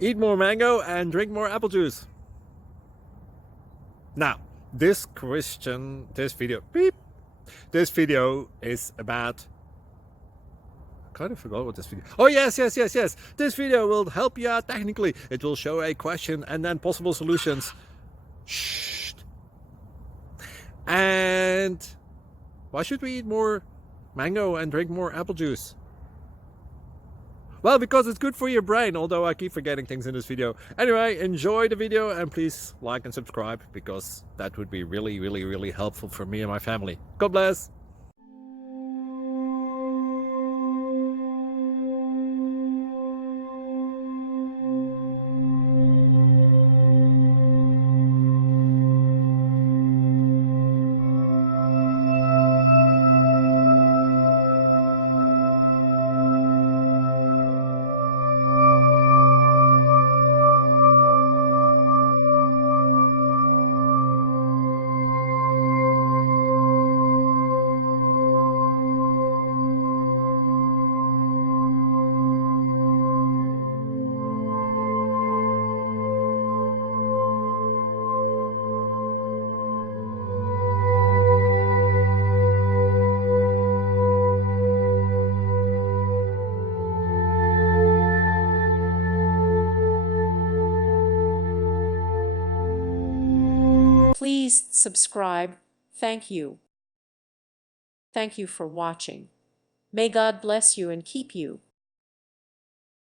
Eat more mango and drink more apple juice. Now, this video is about, I kind of forgot what this video. Oh, yes. This video will help you out technically. It will show a question and then possible solutions. Shh. And why should we eat more mango and drink more apple juice? Well, because it's good for your brain, although I keep forgetting things in this video. Anyway, enjoy the video and please like and subscribe, because that would be really helpful for me and my family. God bless! Please subscribe. Thank you. Thank you for watching. May God bless you and keep you.